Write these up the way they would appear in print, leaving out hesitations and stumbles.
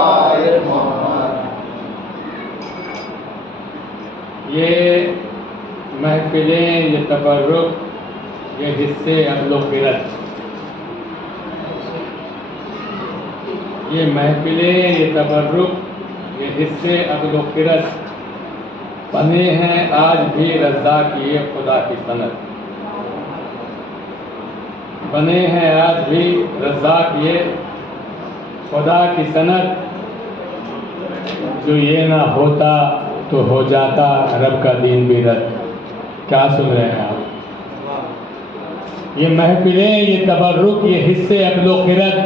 یہ محفلیں، یہ تبرک، یہ حصے عدل و فرت، یہ محفلیں، یہ تبرک، یہ حصے عدل و فرت بنے ہیں آج بھی رضا کیے خدا کی صنعت، بنے ہیں آج بھی رضا کیے خدا کی صنعت، جو یہ نہ ہوتا تو ہو جاتا رب کا دین بھی رد۔ کیا سن رہے ہیں آپ؟ یہ محفلیں، یہ تبرک، یہ حصے عدل و خیرت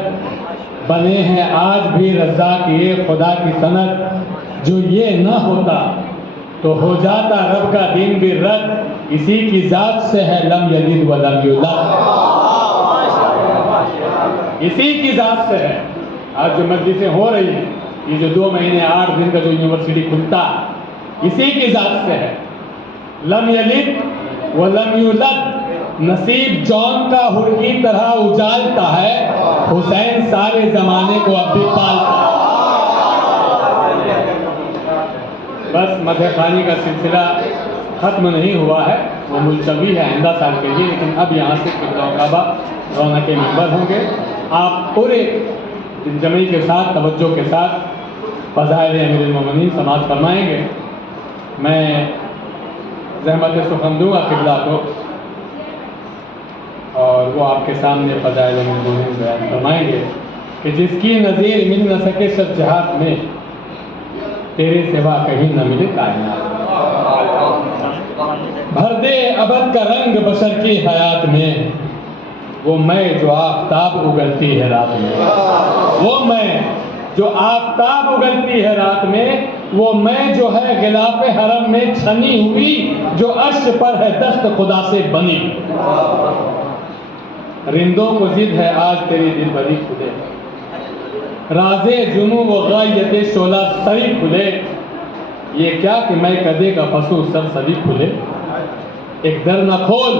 بنے ہیں آج بھی رضا کیے خدا کی صنعت، جو یہ نہ ہوتا تو ہو جاتا رب کا دین بھی رد۔ اسی کی ذات سے ہے لم یلد ولم یولد، اسی کی ذات سے ہے۔ آج جو مجلسیں ہو رہی ہیں، یہ جو 2 مہینے 8 دن کا جو یونیورسٹی کھلتا، اسی کی ذات سے ہے۔ لم یلد ولم یولد، نصیب جون کا ہر کی طرح اجالتا ہے، حسین سارے زمانے کو اب بھی پالتا ہے۔ بس مدح خوانی کا سلسلہ ختم نہیں ہوا ہے، وہ ملتوی ہے آئندہ سال کے لیے، لیکن اب یہاں سے قبلہ و کعبہ رونق منبر ہوں گے۔ آپ پورے جمعی کے ساتھ، توجہ کے ساتھ فضائل امیر المومنین سماعت فرمائیں گے۔ میں زحمت سخن دوں گا قبلہ کو، اور وہ آپ کے سامنے فضائل امیر المومنین بیان فرمائیں گے کہ جس کی نظیر مل نہ سکے شب جہات میں، تیرے سوا کہیں نہ ملے کائنات۔ بھر دے ابد کا رنگ بشر کی حیات میں، وہ میں جو آفتاب اگلتی ہے رات میں، وہ میں جو آفتاب اگلتی ہے رات میں، وہ میں جو ہے غلاف حرم میں چھنی ہوئی، جو عرش پر ہے دست خدا سے بنی۔ رندوں کو ضد ہے آج تیری دل بری کھلے، راز جنوں و غایت شعلہ سری کھلے، یہ کیا کہ میں کدے کا فسو سر سبھی کھلے۔ ایک در نہ کھول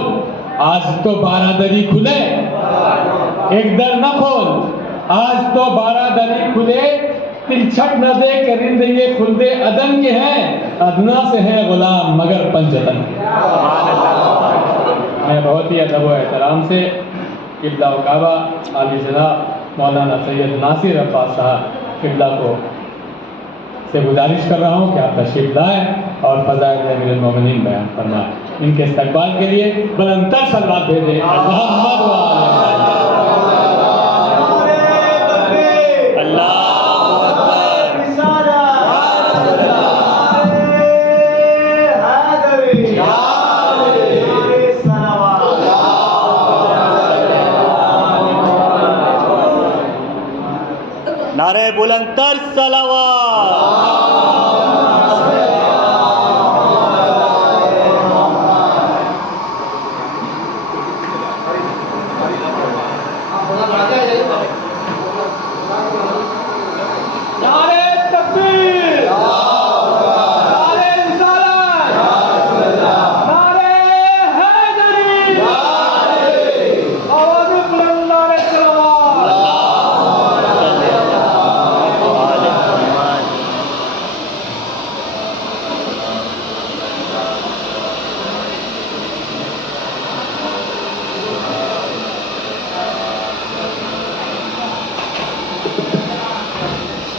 آج تو 12 دری کھلے، ایک در نہ کھول آج تو 12 دری کھلے، تلچھٹ نہ دے کہ رند یہ کھلدے ادن کے ہیں، ادنا سے ہیں غلام مگر پنجتن کے۔ میں بہت ہی ادب و احترام سے قبلہ و کعبہ عالی جناب مولانا سید ناصر عباس صاحب قبلہ کو سے گزارش کر رہا ہوں کہ آپ تشریف لائیں اور فضائل امیر المومنین بیان فرمائیں۔ ان کے استقبال کے لیے بلند تر صلوات بھیجیں۔ محمد و نعرہ بلند تر صلوات۔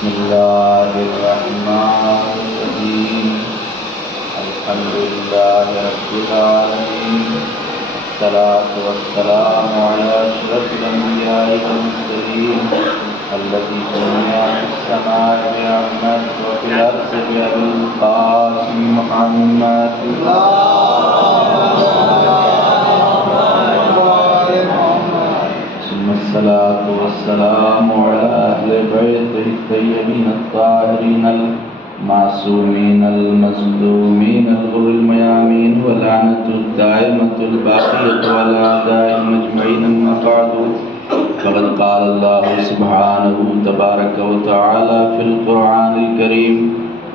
بسم اللہ الرحمن الرحیم، الحمدللہ رب العالمین، الصلاة والسلام علی اشرف الانبیاء والمرسلین، الذی جمع فی السماء بعظمت وفی الارض بأبی القاسم محمد۔ الصلاة والسلام على أهل بيته الطيبين الطاهرين المعصومين المظلومين الغر الميامين، واللعنة الدائمة الباقية على أعدائهم أجمعين، أما بعد، فقد قال الله سبحانه تبارك وتعالى في القرآن الكريم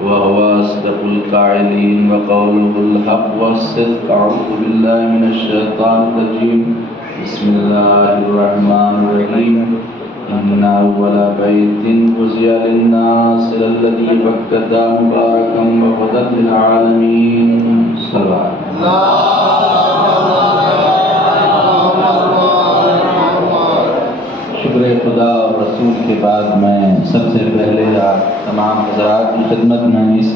وهو أصدق القائلين وقوله الحق والصدق، أعوذ بالله من الشيطان الرجيم، بسم اللہ الرحمن الرحیم، إن أول بيت وزع للناس للذي بكة مباركا وهدى للعالمين. صلوات. شکر خدا اور رسول کے بعد میں سب سے پہلے تمام حضرات کی خدمت میں اس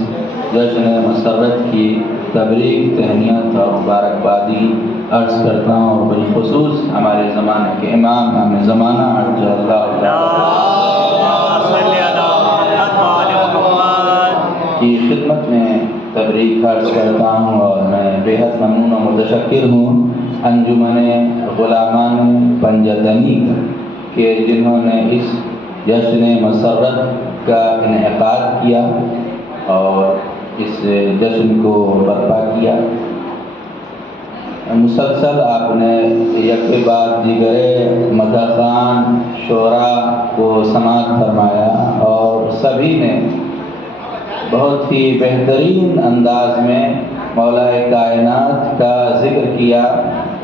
جشن مسرت کی تبریک، تہنیت اور مبارکبادی عرض کرتا ہوں، اور بالخصوص ہمارے زمانے کے امام زمانہ عرض اللہ کی خدمت میں تبریک عرض کرتا ہوں، اور میں بےحد ممنون و متشکر ہوں انجمن غلامان پنجتنی کہ جنہوں نے اس جشن مسرت کا انعقاد کیا اور اس جشن کو برپا کیا۔ مسلسل آپ نے یک کے بعد دیگر مداخان شعراء کو سماعت فرمایا، اور سبھی نے بہت ہی بہترین انداز میں مولا کائنات کا ذکر کیا،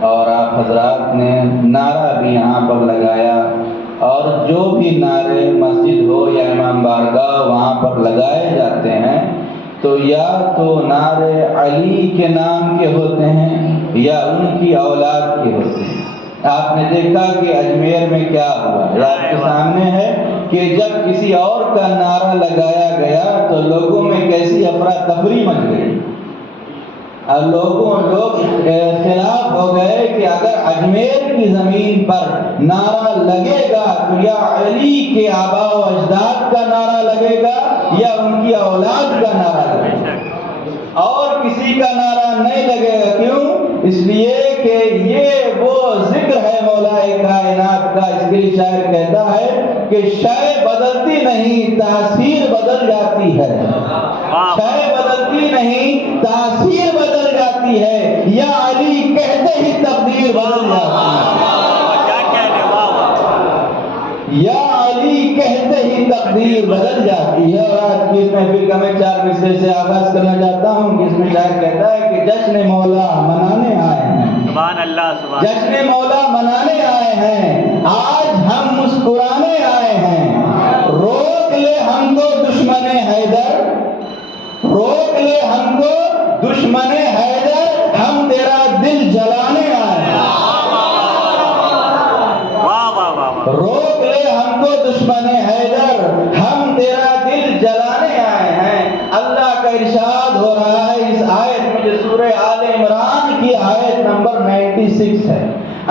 اور آپ حضرات نے نعرہ بھی یہاں پر لگایا، اور جو بھی نعرے مسجد ہو یا امام بارگاہ وہاں پر لگائے جاتے ہیں تو یا تو نعرے علی کے نام کے ہوتے ہیں یا ان کی اولاد کے ہوتے ہیں۔ آپ نے دیکھا کہ اجمیر میں کیا ہوا، آپ کے سامنے ہے کہ جب کسی اور کا نعرہ لگایا گیا تو لوگوں میں کیسی افراتفری مچ گئی، اور لوگ خلاف ہو گئے کہ اگر اجمیر کی زمین پر نعرہ لگے گا تو یا علی کے آبا و اجداد کا نعرہ لگے گا یا ان کی اولاد کا نعرہ لگے گا، اور کسی کا نعرہ نہیں لگے گا۔ کیوں؟ اس لیے کہ یہ وہ ذکر ہے مولا کائنات کا، اس کے لیے شاعر کہتا ہے کہ شے بدلتی نہیں تاثیر بدل جاتی ہے، شے بدلتی نہیں تاثیر بدل جاتی ہے، یا علی کہتے ہی تقدیر بدل جاتی ہے، یا علی کہتے ہی تقدیر بدل جاتی ہے۔ اور آج کی اس محفل کا میں 4 مصرے سے آغاز کرنا چاہتا ہوں کہ اس میں شاعر کہتا ہے کہ جشن مولا منانے آئے ہیں، سبحان اللہ، سبحان جشن مولا منانے آئے ہیں، آج ہم مسکرانے آئے ہیں، روک لے ہم کو دشمن حیدر، روک لے ہم کو دشمن حیدر، ہم تیرا دل جلانے آئے ہیں، روک لے ہم کو دشمن حیدر، ہم تیرا دل جلانے آئے ہیں۔ اللہ کا ارشاد ہو رہا ہے اس آیت میں جو سورہ آل عمران کی آیت نمبر 96 ہے،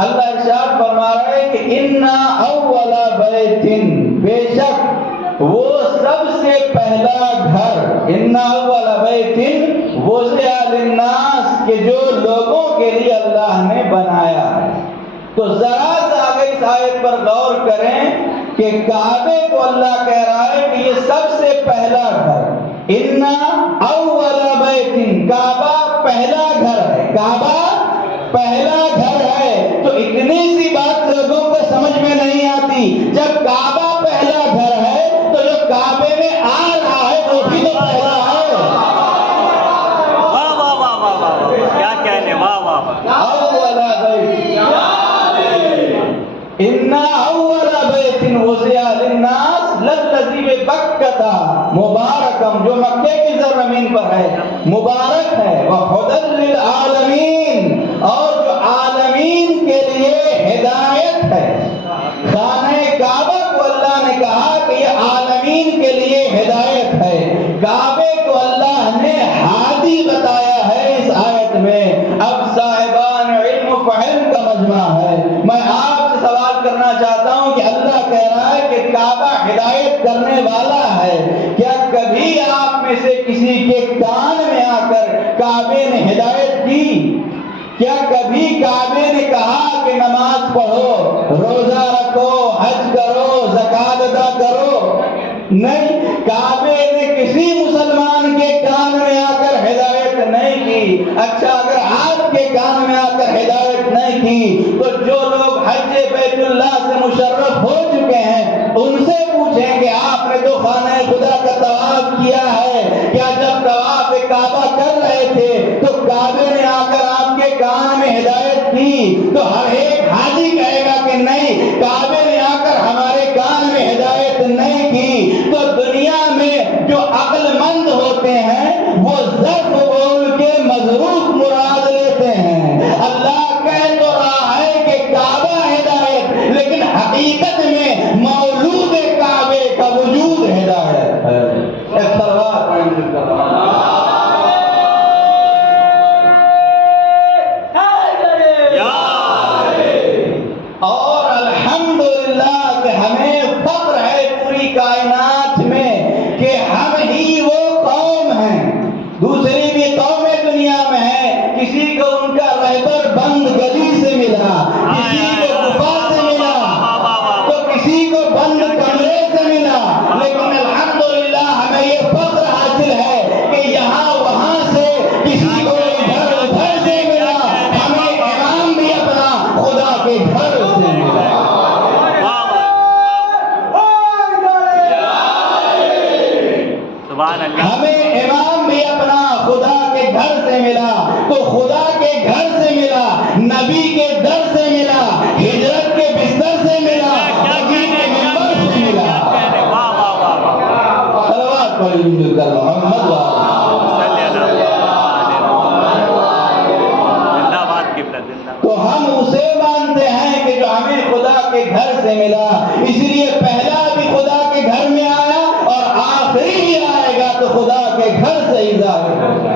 اللہ ارشاد فرما رہا ہے کہ اِنَّا أَوَّلَ بَيْتٍ، بے شک وہ سب سے پہلا گھر، اِنَّا أَوَّلَ بَيْتٍ وُضِعَ لِلنَّاسِ، کہ جو لوگوں کے لیے اللہ نے بنایا ہے۔ تو ذرا سا آگے اس آیت پر غور کریں کہ کعبے کو اللہ کہہ رہا ہے کہ یہ سب سے پہلا گھر، اِنَّا أَوَّلَ بَيْتٍ، کعبہ پہلا گھر ہے، کعبہ پہلا گھر ہے۔ تو اتنی سی بات لوگوں کو سمجھ میں نہیں آتی، جب کعبہ پہلا گھر ہے تو جو کعبے میں آ رہا ہے وہ بھی تو پہلا ہے۔ واہ واہ واہ واہ واہ، کیا کہنے، واہ واہ واہ۔ أول بيت إن أول بيت وضع للناس للذي ببكة مبارکم، جو مکے کی زمین پر ہے مبارک ہے، وہدی للعالمین، اور جو عالمین کے لیے ہدایت ہے۔ خانہ کعبہ کو اللہ نے کہا کہ یہ عالمین کے لیے ہدایت ہے، کعبے کو اللہ نے ہادی بتایا ہے اس آیت میں۔ اب صاحبان علم و فہم کا مجمع ہے، میں آپ سے سوال کرنا چاہتا ہوں کہ اللہ کہہ رہا ہے کہ کعبہ ہدایت کرنے والا ہے، کیا کبھی آپ میں سے کسی کے کان میں آ کر کعبے نے ہدایت کی؟ کیا کبھی کعبے نے کہا کہ نماز پڑھو، روزہ رکھو، حج کرو، زکوٰۃ ادا کرو؟ نہیں، کعبے نے کسی مسلمان کے کان میں آ کر ہدایت نہیں کی۔ اچھا، اگر آپ کے کان میں آ کر ہدایت نہیں کی تو جو لوگ حج بیت اللہ سے مشرف ہو چکے ہیں ان سے پوچھیں کہ آپ نے جو خانہ خدا کا طواف کیا ہے، کیا جب طواف کعبہ کر رہے تھے تو کعبے نے آ کر آپ کے کان میں ہدایت کی؟ تو ہر ایک حاجی کہے گا کہ نہیں، کعبے نے آ کر ہمارے کان سبحان اللہ ہمیں امام بھی اپنا خدا کے گھر سے ملا، تو خدا کے گھر سے ملا، نبی کے در سے ملا، ہجرت کے بستر سے ملا، نبی کے منبر سے ملا۔ واہ واہ واہ واہ صلوات پڑھی مل کر محمد صلی زندہ باد قبلہ زندہ تو ہم اسے مانتے ہیں کہ جو ہمیں خدا کے گھر سے ملا، اس لیے پہلا بھی خدا کے گھر میں آیا اور آخری بھی آئے گا تو خدا کے گھر سے ہی ظاہر ہوگا۔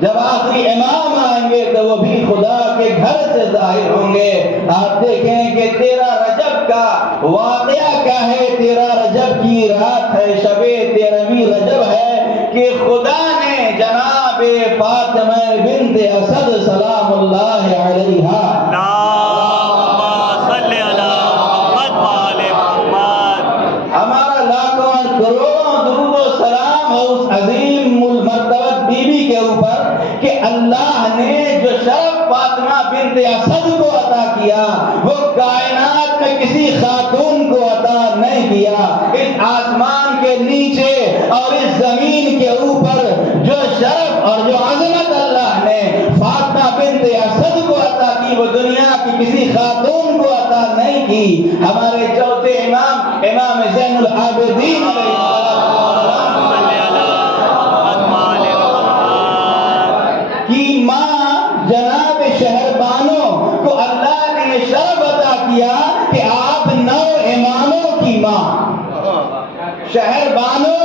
جب آخری امام آئیں گے تو وہ بھی خدا کے گھر سے ظاہر ہوں گے۔ آپ دیکھیں کہ 13 رجب کا واقعہ کیا ہے۔ 13 رجب کی رات ہے، شب 13ویں رجب ہے کہ خدا نے جناب فاطمہ بنت اسد سلام اللہ علیہا اللہم صلی علی محمد وآل محمد، ہمارا لاکھوں اور کروڑوں درود و سلام ہے اس عظیم المرتبت بی بی کے اوپر کہ اللہ نے جو شرف فاطمہ بنت اسد کو عطا کیا وہ کائنات میں کسی خاتون کو عطا نہیں کیا۔ اس آسمان کے نیچے اور اس زمین کے اوپر جو شرف اور جو عظمت اللہ نے فاطمہ بنت اسد کو عطا کی وہ دنیا کی کسی خاتون کو عطا نہیں کی۔ ہمارے چوتھے امام، امام زین العابدین علیہ السلام صلی علی محمد وآل محمد کی ماں جناب شہربانو کو اللہ نے یہ شرف عطا کیا کہ آپ 9 اماموں کی ماں، شہربانو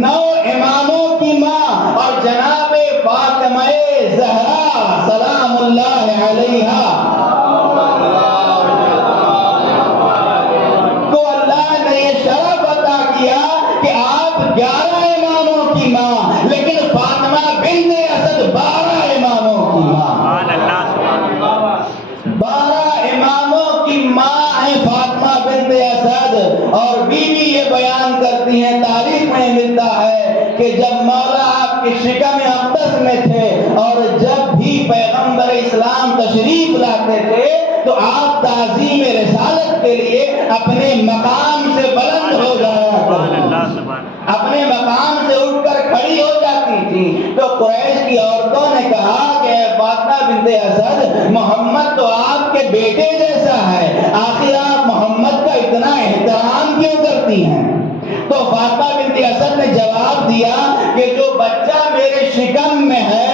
9 اماموں کی ماں، اور جناب فاطمہ زہرا سلام اللہ علیہا کو اللہ نے یہ شرف عطا کیا کہ آپ 11 اماموں کی ماں، لیکن فاطمہ بنت اسد 12 اماموں کی ماں۔ سبحان اللہ سبحان اللہ 12 اماموں کی ماں ہے فاطمہ بنت اسد۔ اور بیوی یہ بیان کرتی ہیں، تاریخ میں ملتا ہے کہ جب مولا آپ کے شکم اقدس میں تھے اور جب بھی پیغمبر اسلام تشریف لاتے تھے تو آپ تعظیم رسالت کے لیے اپنے مقام سے بلند ہو جایا سبحان کرتی، اللہ سبحان اپنے مقام سے اٹھ کر کھڑی ہو جاتی تھی۔ تو قریش کی عورتوں نے کہا کہ فاطمہ بنت اسد محمد تو آپ کے بیٹے جیسا ہے، آخر آپ محمد کا اتنا احترام کیوں کرتی ہیں؟ تو فاطمہ بنت اسد نے جواب دیا کہ جو بچہ میرے شکم میں ہے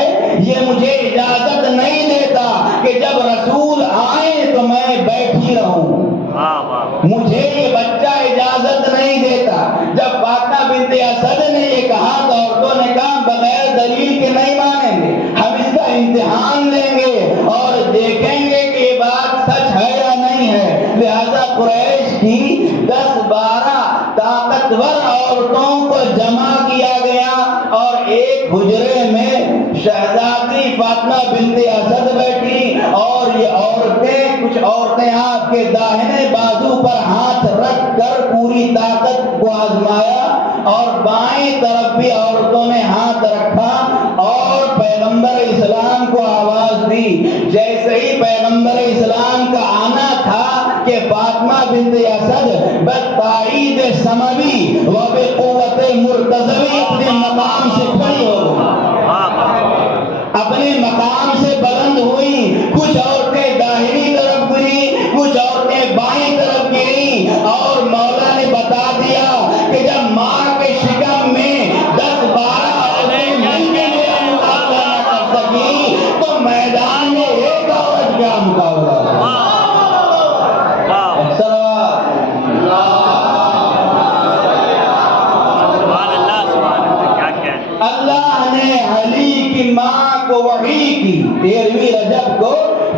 یہ مجھے اجازت نہیں دیتا کہ جب رسول آئیں تو میں بیٹھی رہوں، واہ واہ مجھے یہ بچہ اجازت نہیں دیتا۔ جب فاطمہ بنت اسد نے یہ کہا تو عورتوں نے کہا بغیر دلیل کے نہیں مانیں گے، ہم اس کا امتحان لیں گے اور دیکھیں گے کہ یہ بات سچ ہے یا نہیں ہے۔ لہذا قریش کی 10-12 طاقتور عورتوں کو جمع کیا گیا اور ایک حجرے میں شہزادی فاطمہ بنت اسد بیٹھی، اور یہ عورتیں، کچھ عورتیں آپ کے داہنے بازو پر ہاتھ رکھ کر پوری طاقت کو آزمایا، اور بائیں طرف بھی عورتوں نے ہاتھ رکھا اور پیغمبر اسلام کو آواز دی۔ جیسے ہی پیغمبر اسلام کا آنا تھا کہ فاطمہ بنت اسد بتائید سموی و بقوت مرتضوی اپنے مقام سے کھڑی ہو گئی، واہ واہ اپنے مقام سے بلند ہوئی۔ کچھ عورتیں داہنی طرف گری، کچھ عورتیں بائیں طرف گری، اور مولا نے بتا دیا کہ جب ماں کے شکم میں 10-12 عورتیں مل کے میرا مقابلہ نہ کر سکی تو میدان میں ایک عورت کا مقابلہ ہے۔ واہ سبحان اللہ سبحان اللہ، کیا کہنے اللہ نے علی کی ماں کو وحی کی، 13ویں رجب کو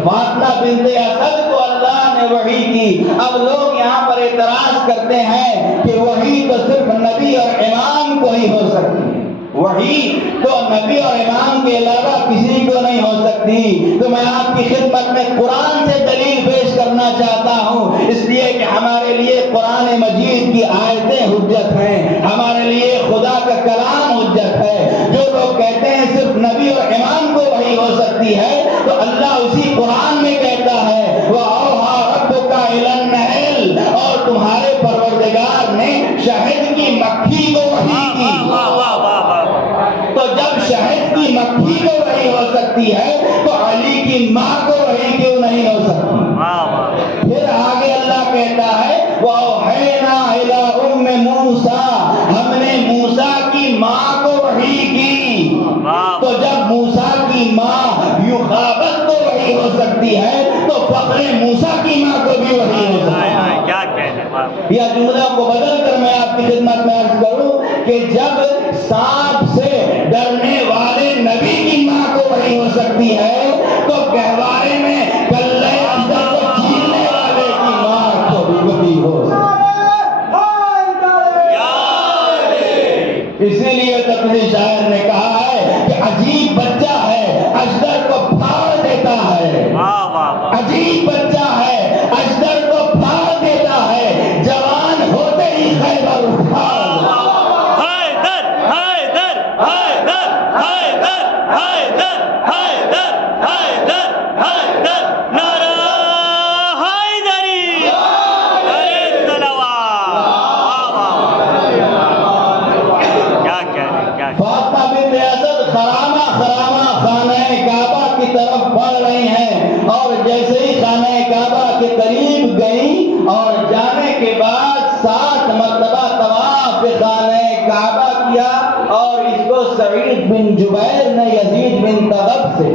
فاطمہ بنت اسد کو اللہ نے وحی کی۔ اب لوگ یہاں پر اعتراض کرتے ہیں کہ وحی تو صرف نبی اور امام کو ہی ہو سکتی ہے، وحی تو نبی اور امام کے علاوہ کسی کو نہیں ہو سکتی۔ تو میں آپ کی خدمت میں قرآن سے دلیل پیش کرنا چاہتا ہوں، اس لیے کہ ہمارے لیے قرآن مجید کی آیتیں حجت ہیں، ہمارے لیے خدا کا کلام حجت ہے۔ جو لوگ کہتے ہیں صرف نبی اور امام کو وحی ہو سکتی ہے تو اللہ اسی قرآن میں کہتا ہے وَأَوْحَىٰ رَبُّكَ إِلَى النَّحْلِ، اور تمہارے پروردگار نے شہد کی مکھی کو وحی کی۔ تو جب شہد کی مکھی کو وحی ہو سکتی ہے تو علی کی ماں کو وحی کیوں نہیں ہو سکتی؟ پھر آگے اللہ کہتا ہے وَأَوْحَيْنَا إِلَىٰ أُمِّ مُوسَىٰ، ہم نے موسیٰ کی ماں کو وحی کی۔ تو جب موسیٰ کی ماں یوخابت کو وحی ہو سکتی ہے تو فخر موسیٰ کی ماں کو بھی وحی ہو سکتی ہے۔ کیا کہنے، یا جملہ کو بدل کر میں آپ کی خدمت میں عرض کروں کہ جب سانپ سے ڈرنے والے نبی کی ماں کو وحی ہو سکتی ہے تو گہوارے میں کلے اندر کو چیرنے والے کی ماں کو بھی وحی ہو سکتی ہے۔ اسی لیے تقوی شاعر نے کہا ہے کہ عجیب بچہ ہے اجدر کو پھاڑ دیتا ہے، عجیب بچہ ہے اجدر کو پھاڑ دیتا ہے، جوان ہوتے ہی خیبر اٹھا۔ حیدر حیدر حیدر حیدر حیدر حیدر حیدر حیدر نعرہ حیدری، نعرہ صلوات۔ کیا کہنے، کیا فاطمہ بنت اسد خرامہ خانہ کعبہ کی طرف بڑھ رہی ہیں اور جیسے ہی خانہ کعبہ کے قریب گئیں اور جانے کے بعد 7 مرتبہ طواف خانہ کعبہ کیا اور اس کو سعید بن جبیر نے یزید بن طغب سے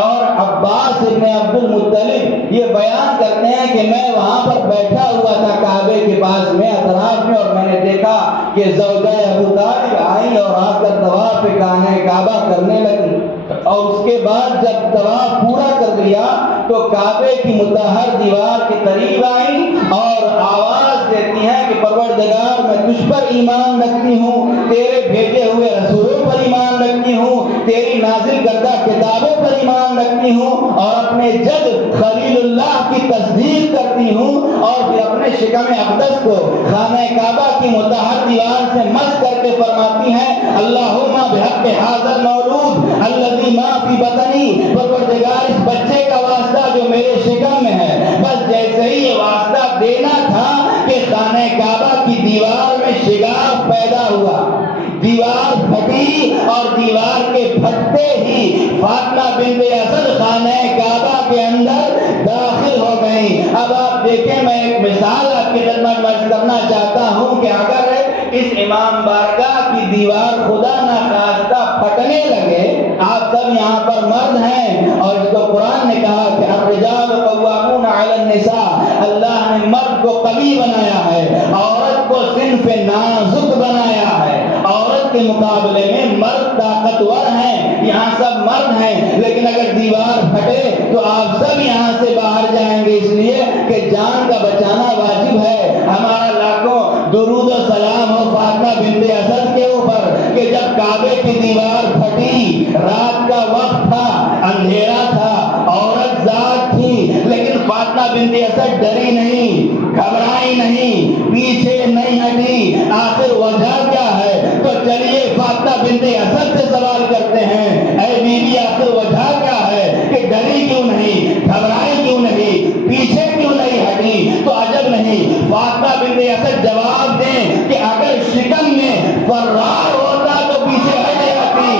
اور عباس ابن عبد المطلب یہ بیان کرتے ہیں کہ میں وہاں پر بیٹھا ہوا تھا کعبے کے پاس میں اطراف میں، اور میں نے دیکھا کہ زوجہ ابو طالب آئی اور آ کر طواف خانہ کعبہ کرنے لگی، اور اس کے بعد جب طواف پورا کر لیا تو کعبے کی مطہر دیوار کے قریب آئی اور آواز دیتی ہیں کہ پروردگار میں تجھ پر ایمان رکھتی ہوں، تیرے بھیجے ہوئے رسولوں پر ایمان رکھتی ہوں، تیری نازل کردہ کتابوں پر ایمان رکھتی ہوں، اور اپنے جد خلیل اللہ کی تصدیق کرتی ہوں، اور پھر اپنے شکم اقدس کو خانہ کعبہ کی مطہر دیوار سے مس کر کے فرماتی ہیں اللہم بحق ھذا المولود الذی ما فی بطنی، پروردگار اس بچے کا واسطہ جو میرے شکم میں ہے۔ بس جیسے ہی یہ واسطہ دینا تھا کہ خانہ کعبہ کی دیوار میں شگاف پیدا ہوا، دیوار پھٹی اور دیوار کے پھٹتے ہی فاطمہ بنت اسد خانہ کعبہ کے اندر داخل ہو گئیں۔ اب آپ دیکھیں، میں ایک مثال آپ کی خدمت میں کرنا چاہتا ہوں کہ اگر اس امام بارگاہ کی دیوار خدا نخواستہ پھٹنے لگے، آپ سب یہاں پر مرد ہیں اور اس کو قرآن نے کہا کہ الرجال قوامون علی النساء، اللہ نے مرد کو قوی بنایا ہے، عورت کو صنف نازک بنایا ہے، عورت کے مقابلے میں مرد طاقتور ہیں، یہاں سب مرد ہیں، لیکن اگر دیوار پھٹے تو آپ سب یہاں سے باہر جائیں گے، اس لیے کہ جان کا بچانا واجب ہے۔ ہمارا لاکھوں درود و سلام ہو فاطمہ بنت اسد کے اوپر کہ جب کعبے کی دیوار پھٹی، رات کا وقت تھا، اندھیرا تھا، عورت ذات تھی، لیکن فاطمہ بنت اسد ڈری نہیں، گھبرائی نہیں، پیچھے نہیں ہٹی۔ آخر وجہ کیا ہے؟ تو چلیے فاطمہ بنت اسد سے سوال کرتے ہیں، اے بیوی آخر وجہ کیا ہے کہ ڈری کیوں نہیں، گھبرائی کیوں نہیں، پیچھے کیوں نہیں ہٹی؟ تو عجب نہیں، فاطمہ بنت اسد جواب دیں کہ اگر شکم میں فرار ہوتا تو پیچھے ہٹ جاتی،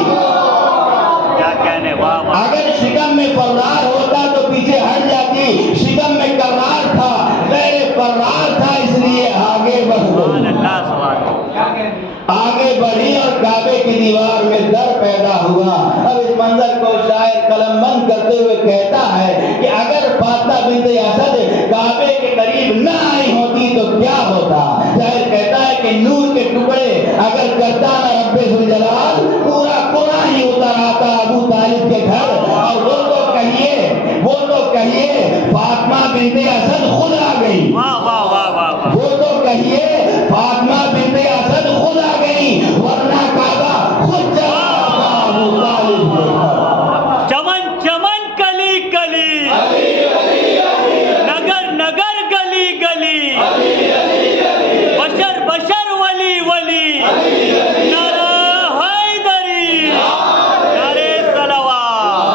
کیا کہنے، واہ اگر شکم میں فرار ہوتا تو پیچھے ہٹ جاتی، شکم میں کرار تھا، غیر فرار تھا، اس لیے آگے بڑھ گئی، آگے بڑھی اور کعبے کی دیوار میں در پیدا ہوا۔ اب اس منظر کو شاعر قلم بند کرتے ہوئے کہتا ہے کہ اگر فاطمہ بنت اسد کعبے کے قریب نہ آئی ہوتی تو کیا ہوتا؟ شاعر کہتا ہے کہ نور کے ٹکڑے اگر کرتا نہ رب ذوالجلال، پورا قرآن ہی اتر آتا ابو طالب کے گھر، اور وہ تو کہیے فاطمہ بنت اسد خود آ گئی، وہ تو کہیے فاطمہ بنت اسد خود آ گئی، ورنہ کعبہ خود چلا آتا ابو طالب کے گھر۔ چمن چمن کلی کلی، نگر نگر گلی گلی، بشر بشر ولی ولی، نعرہ حیدری، نعرہ صلوات۔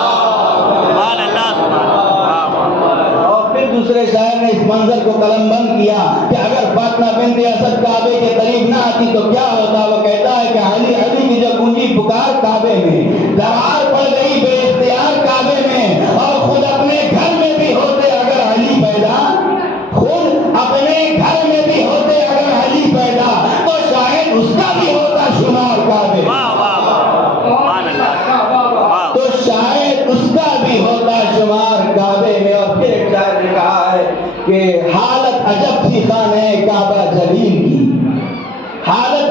سبحان اللہ، سبحان اللہ۔ اور پھر دوسرے شاعر نے اس منظر کو قلم بند کیا کہ اگر فاطمہ بنت اسد کعبے کے قریب نہ آتی تو کیا ہوتا؟ وہ کہتا ہے کہ علی علی کی جو گونجی پکار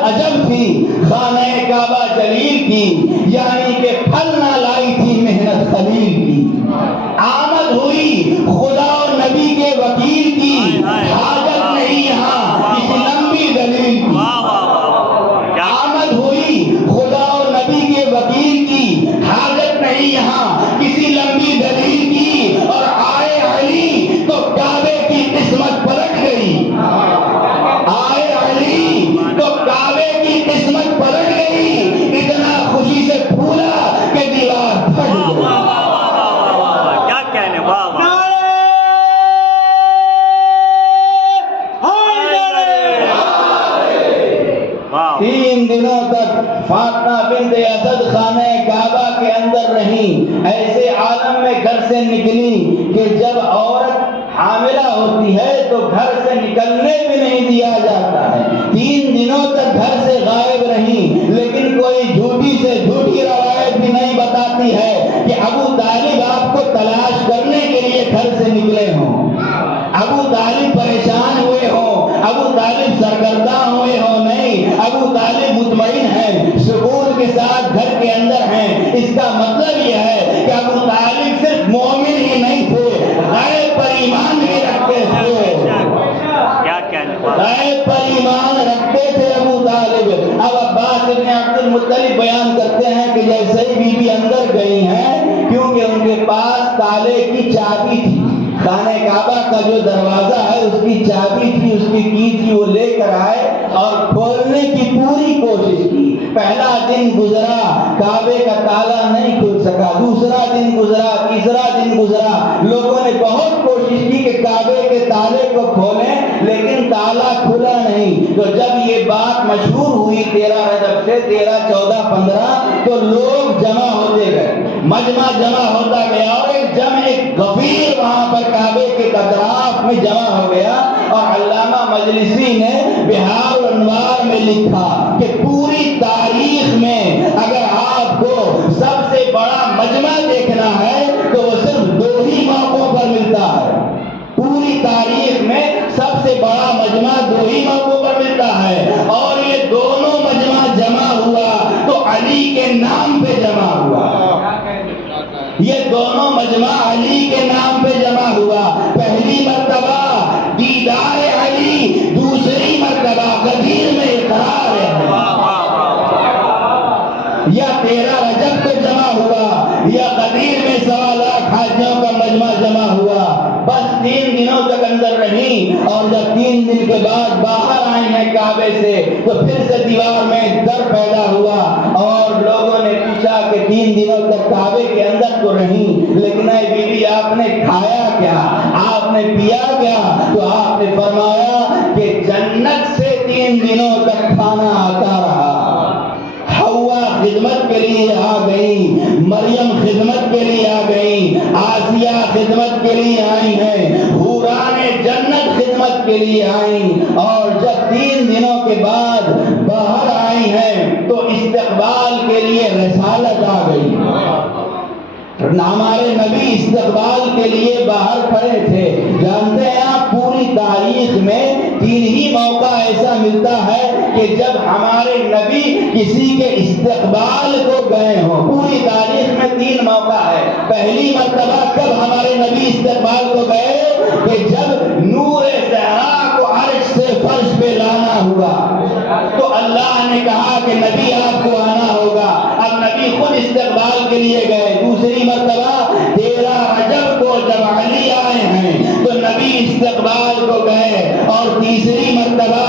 عجب تھی خانہ کعبہ جلیل کی، یعنی کہ پھل نہ لائی تھی محنت خلیل کی۔ آمد ہوئی خدا اور نبی کے وکیل کی، حاجت نہیں یہاں کسی لمبی دلیل کی۔ آمد ہوئی خدا اور نبی کے وکیل کی، حاجت نہیں یہاں کسی لمبی دلیل کی، اور آئے علی تو کعبے کی قسمت پلٹ گئی، آئے علی تو کعبے کی قسمت پلٹ گئی، اتنا خوشی سے پھولا کہ دیوار پھٹ گئی۔ کیا کہنے، واہ واہ۔ 3 دنوں تک فاطمہ بنت اسد خانہ کعبہ کے اندر رہیں، ایسے عالم میں گھر سے نکلی کہ جب عورت حاملہ ہوتی ہے تو گھر سے نکلنے بھی نہیں دیا جاتا ہے۔ 3 دنوں تک گھر سے غائب رہیں، لیکن کوئی جھوٹی سے جھوٹی روایت بھی نہیں بتاتی ہے کہ ابو طالب آپ کو تلاش کرنے کے لیے گھر سے نکلے ہوں، ابو طالب پریشان ہوئے ہوں، ابو طالب سرگرداں ہوئے ہوں۔ نہیں، ابو طالب مطمئن ہیں، سکون کے ساتھ گھر کے اندر ہیں۔ اس کا مطلب یہ ہے کہ ابو طالب صرف مومن ہی نہیں تھے، غیب پر ایمان بھی رکھتے تھے، کیا کہنے، غیب پر ایمان رکھتے تھے ابو طالب۔ اب عباس ابن عبد المطلب بیان کرتے ہیں کہ جیسے ہی بی بی اندر گئی ہیں، کیونکہ ان کے پاس تالے کی چابی تھی، خانہ کعبہ کا جو دروازہ ہے اس کی چابی تھی، اس کی کی تھی، وہ لے کر آئے اور کھولنے کی پوری کوشش کی۔ پہلا دن گزرا، کعبے کا تالا نہیں کھل سکا، دوسرا دن گزرا، تیسرا دن گزرا، لوگوں نے بہت کوشش کی کہ کعبے کے تالے کو کھولیں، لیکن تالا کھلا نہیں۔ تو جب یہ بات مشہور ہوئی 13 رجب سے 13، 14، 15، تو لوگ جمع ہوتے گئے، مجمع جمع ہوتا گیا، اور ایک جمع ایک غفیر وہاں پر کعبے کے اطراف میں جمع ہو گیا۔ اور علامہ مجلسی نے بہار الانوار میں لکھا کہ پوری تاریخ میں اگر آپ کو سب سے بڑا مجمع دیکھنا ہے تو وہ صرف 2 ہی موقعوں پر ملتا ہے، پوری تاریخ میں سب سے بڑا مجمع 2 ہی موقعوں پر ملتا ہے، اور یہ دونوں مجمع جمع ہوا تو علی کے نام پہ جمع ہوا، یہ دونوں مجمع علی کے نام پہ جمع ہوا۔ پہلی مرتبہ دیدار علی، دوسری مرتبہ غدیر میں اقرار ہے۔ یا 13 رجب پہ جمع ہوا، یا غدیر میں 1.25 لاکھ حاجیوں کا مجمع جمع ہوا۔ بس 3 دنوں تک اندر رہیں، اور جب 3 دن کے بعد باہر آئی ہیں کعبے سے تو پھر سے دیوار میں ڈر پیدا ہوا، اور لوگوں نے پوچھا کہ 3 دنوں تک کعبے کے اندر تو رہیں، لیکن اے بی بی آپ نے کھایا کیا، آپ نے پیا کیا؟ تو آپ نے فرمایا کہ جنت سے 3 دنوں تک کھانا آتا رہا۔ حوا خدمت کے لیے آ گئی، مریم خدمت کے لیے آ گئی، آسیہ خدمت کے لیے آئی ہیں، حوران جنت خدمت کے لیے آئیں، اور جب 3 دنوں کے بعد باہر آئی ہیں تو استقبال کے لیے رسالت آ گئی۔ ہمارے نبی استقبال کے لیے باہر کھڑے تھے۔ جانتے ہیں آپ پوری تاریخ میں 3 ہی موقع ایسا ملتا ہے کہ جب ہمارے نبی کسی کے استقبال کو گئے ہوں، پوری تاریخ میں 3 موقع ہے۔ پہلی مرتبہ کب ہمارے نبی استقبال کو گئے کہ جب نور زہرا کو عرش سے فرش پہ لانا ہوا تو اللہ نے کہا کہ نبی آپ کو آنا ہوگا، اب نبی خود استقبال کے لیے گئے۔ دوسری مرتبہ 13 رجب کو جب علی آئے ہیں تو نبی استقبال کو گئے، اور تیسری مرتبہ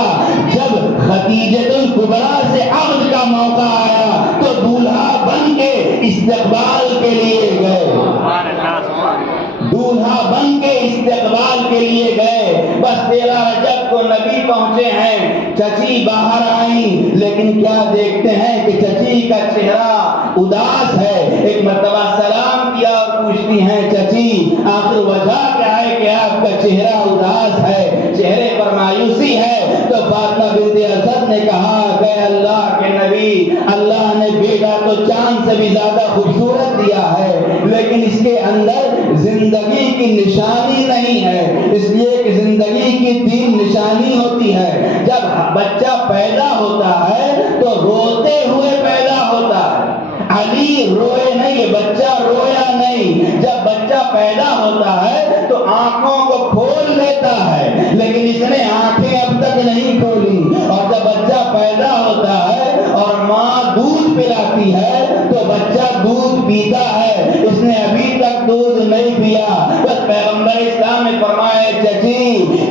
جب خدیجۃ الکبریٰ سے عقد کا موقع آیا تو دولہا بن کے استقبال کے لیے گئے، دولہا بن کے استقبال کے لیے گئے۔ بس 13 رجب کو نبی پہنچے ہیں، چچی باہر آئیں، لیکن کیا دیکھتے ہیں کہ چچی کا چہرہ اداس ہے۔ ایک مرتبہ سلام کیا اور پوچھتی ہیں چچی آخر وجہ کیا ہے کہ آپ کا چہرہ اداس ہے، چہرے پر مایوسی ہے؟ تو فاطمہ بنت اسد نے کہا کہ اللہ کے نبی، اللہ نے بیٹا تو چاند سے بھی زیادہ خوبصورت دیا ہے، لیکن اس کے اندر زندگی کی نشانی نہیں ہے، اس لیے کہ زندگی کی 3 نشانی ہوتی ہے. جب بچہ پیدا ہوتا ہے تو روتے ہوئے پیدا ہوتا ہے. علی روئے نہیں، یہ بچہ رویا نہیں. جب بچہ پیدا ہوتا ہے تو آنکھوں کو کھول لیتا ہے، لیکن اس نے آنکھیں اب تک نہیں کھولی. اور جب بچہ پیدا ہوتا ہے اور ماں دودھ پلاتی ہے تو بچہ دودھ پیتا ہے. اس نے ابھی تک دودھ نہیں پیا. بس پیغمبر اسلام نے فرمایا چچی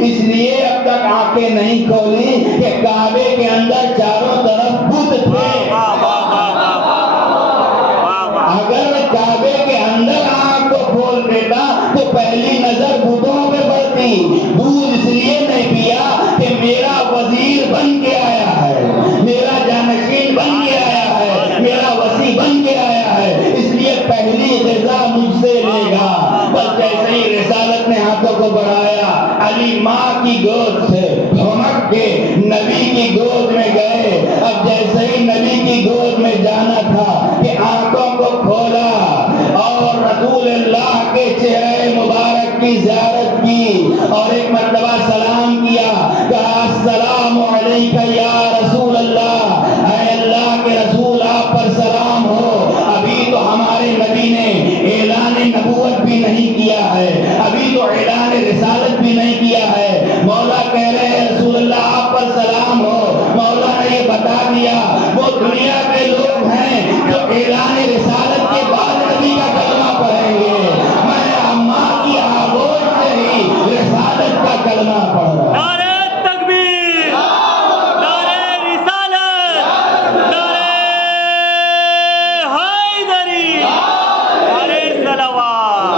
اس لیے اب تک آنکھیں نہیں کھولی کہ کعبے کے اندر چاروں طرف بت تھے. اگر کعبے کے اندر آنکھ کو کھول دیتا تو پہلی نظر بتوں پہ پڑتی. دودھ اس لیے نہیں پیا کہ میرا وزیر بن کے آیا ہے، میرا جانشین بن کے آیا ہے، میرا وسیع بن کے آیا ہے، اس لیے پہلی غذا مجھ سے لے گا. بس جیسے ہی رسالت نے ہاتھوں کو بڑھایا، علی ماں کی گود سے بھمک کے نبی کی گود میں گئے. اب جیسے ہی نبی کی گود میں جانا تھا کہ آنکھوں کو کھولا اور رسول اللہ کے چہرے مبارک کی زیارت کی اور ایک مرتبہ سلام کیا، کہا السلام علیکہ یا رسول اللہ، اے اللہ کے رسول آپ پر سلام ہو. ابھی تو ہمارے نبی نے اعلان نبوت بھی نہیں کیا ہے، ابھی تو اعلان رسالت بھی نہیں کیا ہے. مولا کہہ رہے ہیں رسول اللہ آپ پر سلام ہو. مولا نے یہ بتا دیا وہ دنیا کے لوگ ہیں جو اعلان رسالت کے بعد نبی کا کلمہ پڑھیں گے. میں اماں کی آغوش سے ہی رسالت کا کلمہ پڑھ رہا ہوں. نعرہ تکبیر، نعرہ رسالت، نعرہ حیدری، نعرہ صلوات.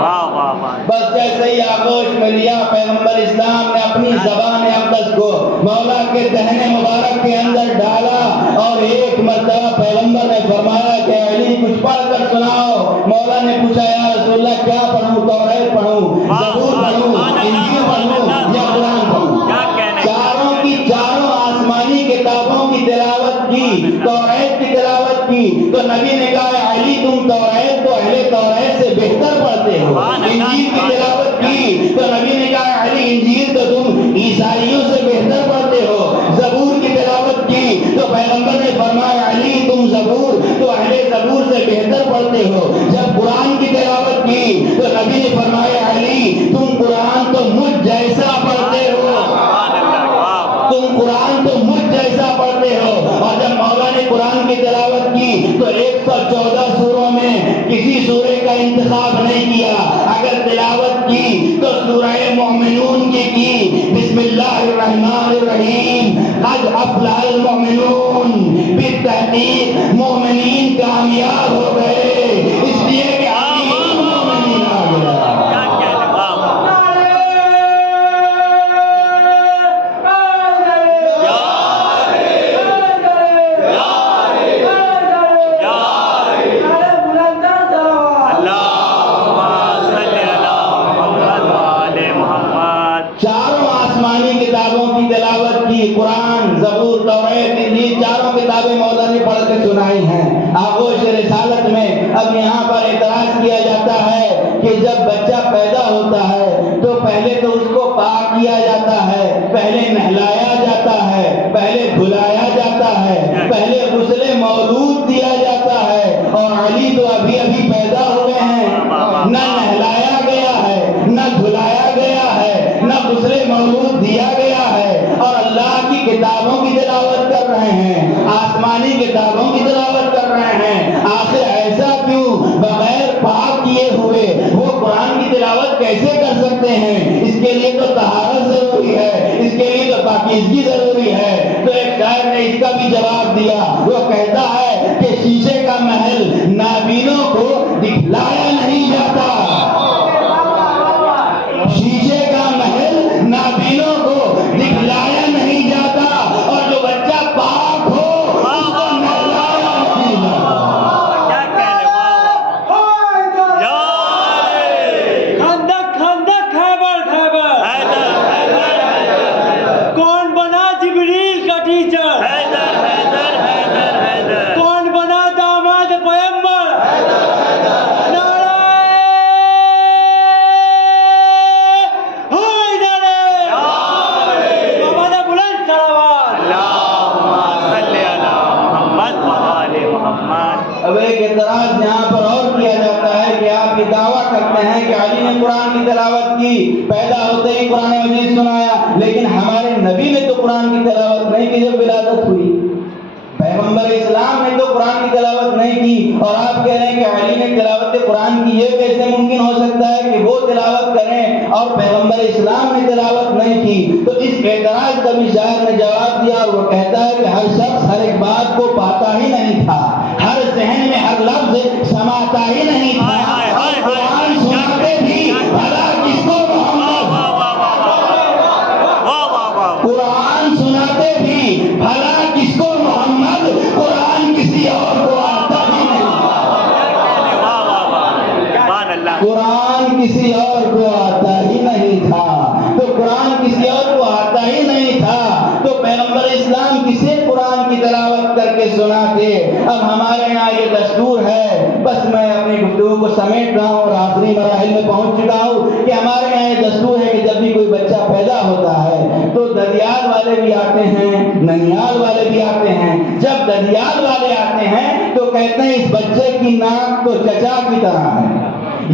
واہ واہ واہ. بس جیسے ہی آغوش میں لیا پیغمبر اسلام نے اپنی زبان اقدس کو مولا کے دہنے مبارک کے اندر ڈالا اور ایک مرتبہ پیغمبر نے فرمایا کہ علی کچھ پڑھ کر سناؤ. مولا نے پوچھا یا رسول اللہ کیا پڑھوں، توریت پڑھوں، زبور پڑھوں، انجیل پڑھوں یا قرآن پڑھوں؟ چاروں کی چاروں آسمانی کتابوں کی تلاوت کی، توریت کی تلاوت کی. تو نبی نے کہا علی تم توریت تو اہل توریت سے بہتر پڑھتے ہو. انجیل کی تلاوت کی تو نبی نے کہا علی انجیل تو تم عیسائیوں سے بہتر پڑھتے ہو. زبور کی تلاوت کی تو پیغمبر نے فرمایا علی تم زبور تو اہل زبور سے بہتر پڑھتے ہو. جب قرآن کی تلاوت کی تو نبی نے فرمایا علی تم قرآن تو مجھ جیسا پڑھتے ہو، تم قرآن تو مجھ جیسا پڑھتے ہو. اور جب مولا نے قرآن کی تلاوت کی تو 114 سوروں میں کسی سورے کا انتخاب نہیں کیا. اگر تلاوت کی تو سورہ مومنون کی بسم اللہ الرحمن الرحیم قد افلح المؤمنون. بالتحقیق مومنین کامیاب ہو گئے، اس لیے کہ امیر مومنین آ گیا. چاروں آسمانی کتابوں کی تلاوت کی، قرآن، زبور، توریت، انجیل، چاروں کتابیں مولا نے پڑھ کے سنائی ہیں. آغوش رسالت میں اب یہاں پر اعتراض کیا جاتا ہے کہ جب بچہ پیدا ہوتا ہے تو پہلے تو اس کو پاک کیا جاتا ہے، پہلے نہلایا جاتا ہے، پہلے دھلایا جاتا ہے، پہلے غسل مولود دیا جاتا ہے. اور علی تو ابھی ابھی پیدا ہوئے ہیں، نہ نہلایا گیا ہے، نہ دھلایا گیا ہے، نہ غسل مولود دیا گیا ہے، اور اللہ کی کتابوں کی تلاوت کر رہے ہیں، آسمانی کتابوں کی تلاوت کر رہے ہیں. آخر ایسا کیوں؟ بغیر پاک کیے ہوئے وہ قرآن کی تلاوت کیسے کر سکتے ہیں؟ اس کے لیے تو طہارت ضروری ہے، اس کے لیے تو پاکیزگی ضروری ہے. تو ایک شاعر نے اس کا بھی جواب دیا. وہ کہتا ہے کہ شیشے کا محل نابینوں کو دکھلایا نہیں جاتا، شیشے کا محل نابینوں کو دکھلایا نہیں جاتا، اور جو بچہ پاک ہو اس کو نہلایا نہیں جاتا. خندق خندق خیبر خیبر، کون بنا جبریل کا ٹیچر، کون بنا داماد پیغمبر، نعرہ کی تلاوت نہیں کی جب ولادت ہوئی؟ پیغمبر اسلام نے تو قرآن کی تلاوت نہیں کی، اور آپ کہہ رہے ہیں کہ علی نے تلاوت قرآن کی، یہ کیسے ممکن ہو سکتا ہے کہ وہ تلاوت کریں اور پیغمبر اسلام نے تلاوت نہیں کی؟ تو اس اعتراض کا بھی شاعر نے جواب دیا، اور وہ کہتا ہے کہ ہر شخص ہر ایک بات کو پاتا ہی نہیں تھا، ہر ذہن میں ہر لفظ سماتا ہی نہیں تھا، اور قرآن سناتے بھی بھلا کس کو محمد، قرآن سناتے بھی بھلا کس کو محمد، قرآن کسی اور کو آتا ہی نہیں، قرآن کسی اور کو آتا ہی نہیں تھا، تو قرآن کسی اور کو آتا ہی نہیں تھا تو پیغمبر اسلام کسے قرآن کی تلاوت کر کے سناتے؟ اب ہمارے یہاں یہ دستور ہے، بس میں اپنی گفتگو کو سمیٹ رہا ہوں اور آخری مراحل میں پہنچ چکا ہوں کہ ہمارے یہاں یہ دستور ہے کہ جب بھی کوئی بچہ پیدا ہوتا ہے تو ددیال والے بھی آتے ہیں، ننیال والے بھی آتے ہیں۔ جب ددیال والے آتے ہیں تو کہتے ہیں اس بچے کی ناک تو چچا کی طرح ہے،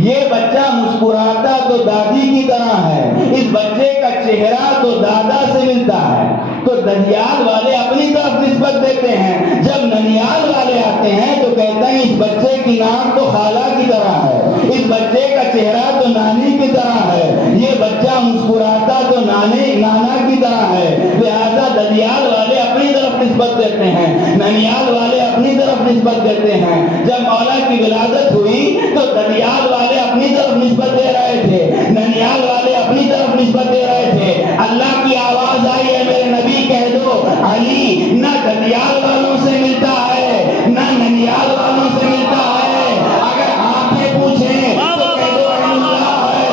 یہ بچہ مسکراتا تو دادی کی طرح ہے، اس بچے کا چہرہ تو دادا سے ملتا ہے، تو ددیال والے اپنی طرف نسبت دیتے ہیں۔ جب ننیال والے آتے ہیں تو کہتے ہیں اس بچے کی ناک تو خالہ کی طرح ہے، اس بچے کا چہرہ تو نانی کی طرح ہے، یہ بچہ مسکراتا تو نانا کی طرح ہے۔ لہذا ددیال والے اپنی طرف نسبت دیتے ہیں، ننیال والے اپنی طرف نسبت دیتے ہیں۔ جب مولا کی ولادت ہوئی تو ددیال والے اپنی طرف نسبت دے رہے تھے، ننیال والے اپنی طرف نسبت دے رہے تھے۔ اللہ کی آواز آئی ہے میرے نبی کہہ دو علی نہ ددیال والوں سے ملتا ہے نہ ننیال والوں سے ملتا ہے، اگر آنکھیں پوچھیں تو کہہ دو عین اللہ ہے،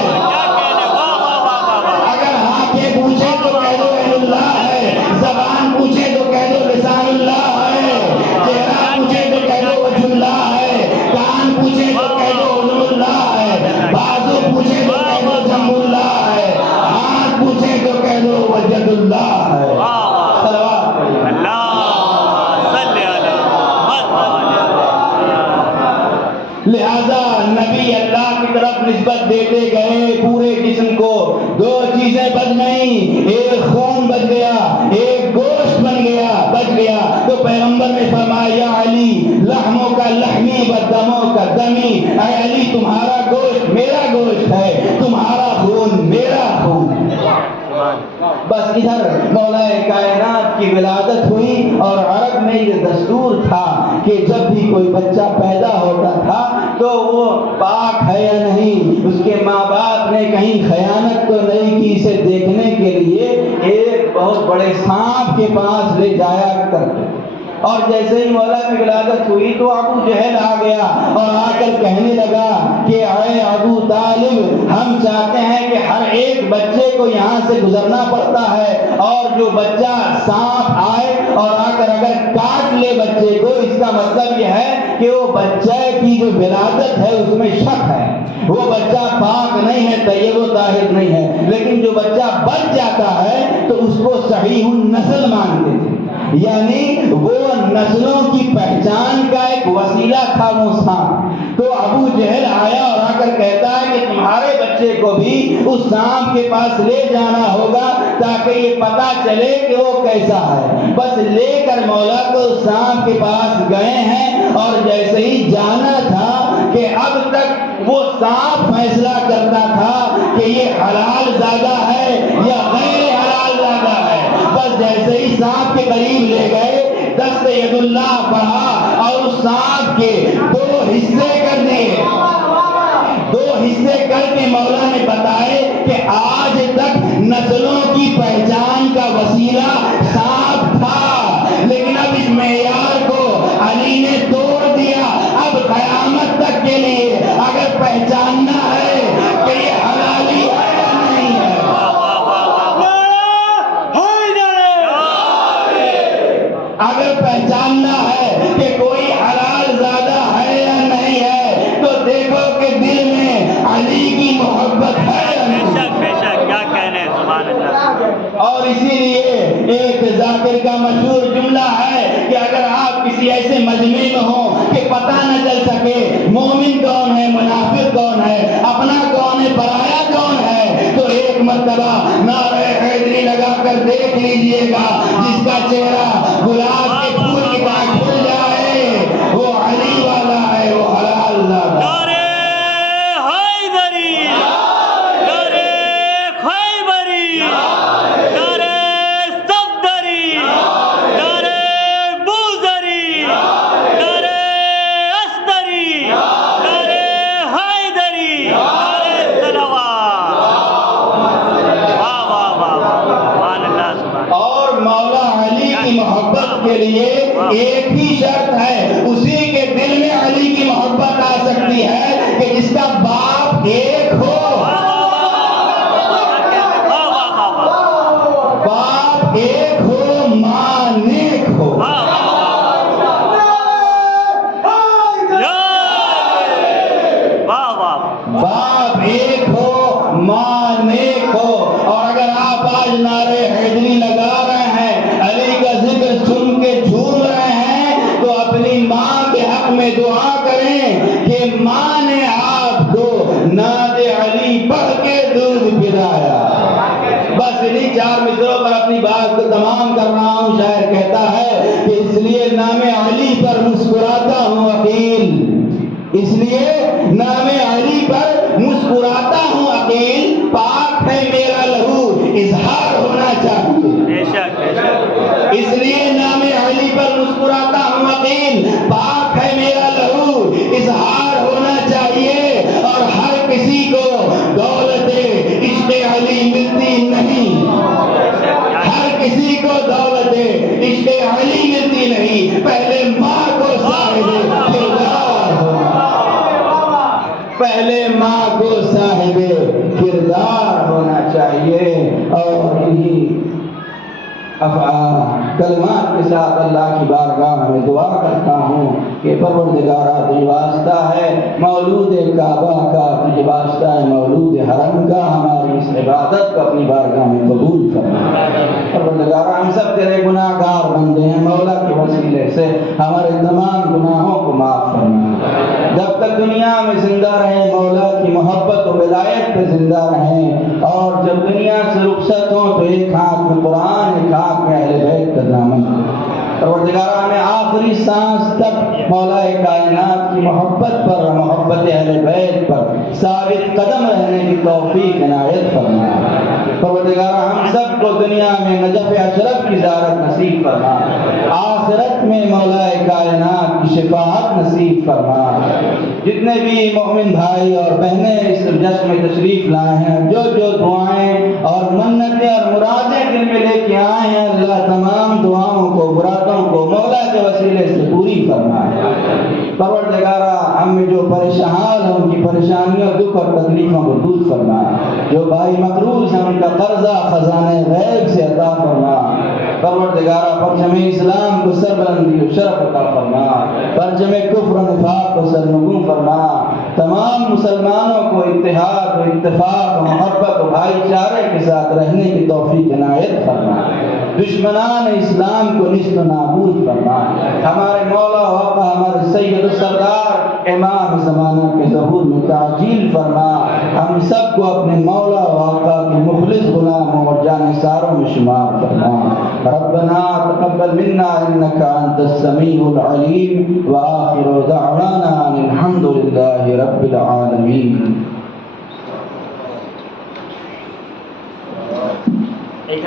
اگر آنکھیں پوچھیں تو کہہ دو عین اللہ ہے، زبان پوچھے تو کہہ دو لسان اللہ ہے، چہرہ پوچھے تو کہہ دو وجہ اللہ ہے، کان پوچھے تو کہہ دو عظم اللہ ہے، بازو پوچھے تو کہہ دو جنب اللہ ہے، ہاتھ پوچھے تو کہہ دو وجد اللہ ہے۔ صلوات پڑھیے۔ لہذا نبی اللہ کی طرف نسبت دیتے گئے پورے جسم کو، دو چیزیں بچ گئیں، ایک خون بچ گیا، ایک گوشت بچ گیا، تو پیغمبر نے فرمایا یا علی لحموں کا لحمی و دموں کا دمی، اے علی تمہارا گوشت میرا گوشت ہے، تمہارا خون میرا خون ہے۔ بس ادھر مولا کائنات کی ولادت ہوئی، اور عرب میں یہ دستور تھا کہ جب بھی کوئی بچہ پیدا ہوتا تھا تو وہ پاک ہے یا نہیں، اس کے ماں باپ نے کہیں خیانت تو نہیں کی، اسے دیکھنے کے لیے ایک بہت بڑے سانپ کے پاس لے جایا کرتے، اور جیسے ہی مولا کی ولادت ہوئی تو ابو جہل آ گیا اور آ کر کہنے لگا کہ اے ابو طالب ہم چاہتے ہیں کہ ہر ایک بچے کو یہاں سے گزرنا پڑتا ہے، اور جو بچہ سانپ آئے اور آ کر اگر کاٹ لے بچے کو، اس کا مطلب یہ ہے کہ وہ بچے کی جو ولادت ہے اس میں شک ہے، وہ بچہ پاک نہیں ہے، طیب و طاہر نہیں ہے، لیکن جو بچہ بچ جاتا ہے تو اس کو صحیح النسل مانتے تھے، یعنی وہ نسلوں کی پہچان کا ایک وسیلہ تھا وہ سانپ۔ تو ابو جہل آیا اور آ کر کہتا ہے کہ تمہارے بچے کو بھی اس سانپ کے پاس لے جانا ہوگا تاکہ یہ پتا چلے کہ وہ کیسا ہے۔ بس لے کر مولا کو اس سانپ کے پاس گئے ہیں، اور جیسے ہی جانا تھا کہ اب تک وہ سانپ فیصلہ کرتا تھا کہ یہ حلال زادہ ہے یا غیر حلال زادہ ہے، بس جیسے ہی سانپ کے قریب لے گئے دست ید اللہ پڑھا اور اس سانپ کے دو حصے کر دیے، دو حصے کر کے مولا نے بتائے کہ آج تک نسلوں کی پہچان کا وسیلہ سانپ تھا، لیکن اب اس معیار کو علی نے توڑ دیا۔ اب قیامت تک کے لیے اگر پہچاننا ہے کہ یہ حلالی ہے یا نہیں ہے، اگر پہچاننا ہے کہ کوئی حلال زادہ ہے یا نہیں ہے، تو دیکھو کہ دل میں علی کی محبت ہے یا نہیں۔ بے شک کیا کہنے، سبحان اللہ۔ اور اسی لیے ایک ذاکر کا مشہور جملہ ہے کہ اگر آپ کسی ایسے مجمع میں ہوں کہ پتہ نہ چل سکے مومن کون ہے، منافق کون ہے، اپنا کون ہے، پرایا کون ہے، تو ایک مرتبہ نعرہ حیدری لگا کر دیکھ لیجئے گا، جس کا چہرہ گلاب کے پھول کی طرح کھل جائے وہ علی والا ہے، وہ حلال لالا۔ نعرہ حیدری، نعرہ خیبری، نعرہ صفدری، نعرہ بوذری، نعرہ اصدری، نعرہ حیدری، نعرہ صلوات۔ واہ واہ واہ واہ، سبحان اللہ سبحان اللہ۔ اور مولا علی کی محبت کے لیے ایک ہی شرط ہے، اسی کے دل میں علی کی محبت آ سکتی ہے کہ جس کا باپ ایک ہو، باپ ایک ہو، ماں نیک ہو۔ باپ ایک ہو، ماں نیک ہو۔ اور اگر آپ آج نعرے حیدری لگا رہے ہیں، علی کا ذکر سن کے جھوم رہے ہیں، تو اپنی ماں کے حق میں دعا کریں کہ ماں نے آپ کو نعت علی پڑھ کے دودھ پلایا۔ بس انہی چار مصروں پر اپنی بات کو تمام کر رہا ہوں۔ شاعر کہتا ہے کہ اس لیے نام علی پر مسکراتا ہوں عقیل، اس لیے نام علی پر مسکراتا ہوں عقیل، پاک ہے میرا لہو اظہار ہونا چاہیے۔ بے شک بے شک۔ اس لیے نام علی پر مسکراتا ہوں عقیل، پاک ہے میرا لہو اظہار ہونا چاہیے۔ اور ہر کسی کو دولت عشق علی ملتی نہیں، ہر کسی کو دولت عشق علی ملتی نہیں، پہلے ماں کو صاحب کردار ہونا، پہلے ماں کو صاحب کردار ہونا چاہیے۔ اور انہی کلمات کے ساتھ اللہ کی بارگاہ میں دعا کرتا ہوں کہ پروردگارہ تجھ واسطہ ہے مولود کعبہ کا، تجھ واسطہ ہے مولود حرم کا، ہماری اس عبادت کو اپنی بارگاہ میں قبول فرما۔ پروردگارہ ہم سب تیرے گناہ گار بندے ہیں، مولا کے وسیلے سے ہمارے تمام گناہوں کو معاف فرما۔ جب تک دنیا میں زندہ رہیں مولا کی محبت و ولایت پہ زندہ رہیں، اور جب دنیا سے رخصت ہوں تو ایک ہاتھ میں قرآن، ایک ہاتھ میں اہل بیت کا دامن۔ پروردگارہ ہمیں آخری سانس تک مولا کائنات کی محبت پر، محبت اہل بیت پر ثابت قدم رہنے کی توفیق عنایت فرما۔ پروردگارہ ہم سب کو دنیا میں نجف اشرف کی زیارت نصیب فرما، آخرت میں مولا کائنات کی شفاعت نصیب فرما۔ جتنے بھی مومن بھائی اور بہنیں اس جشن میں تشریف لائے ہیں، جو جو دعائیں اور منتیں اور مرادیں دل میں لے کے آئے ہیں، اللہ تمام دعاؤں کو، مرادوں کو مولا کے وسیلے سے پوری فرما۔ پروردگارہ ہم میں جو پریشان ہیں ان کی پریشانیوں، دکھ اور تکلیفوں کو دور فرما۔ جو بھائی مقروض ہیں ان کا قرضہ خزانہ غیب سے عطا فرما۔ پروردگارہ پرچم اسلام کو سربلندی و شرف عطا فرما، پرچم کفر و نفاق کو سرنگوں فرما، تمام مسلمانوں کو اتحاد و اتفاق و محبت و بھائی چارے کے ساتھ رہنے کی توفیق عنایت فرما۔ دشمنان اسلام کو نیست و نابود فرما۔ ہمارے مولا و آقا ہمارے سید و سردار امام زمانہ کے ظہور میں تعجیل فرما۔ ہم سب کو اپنے مولا و آقا کے مخلص غلاموں اور جانثاروں میں شمار فرما۔ ربنا تقبل منا انك انت السميع العليم واخر دعوانا ان الحمد لله رب العالمين۔ ایک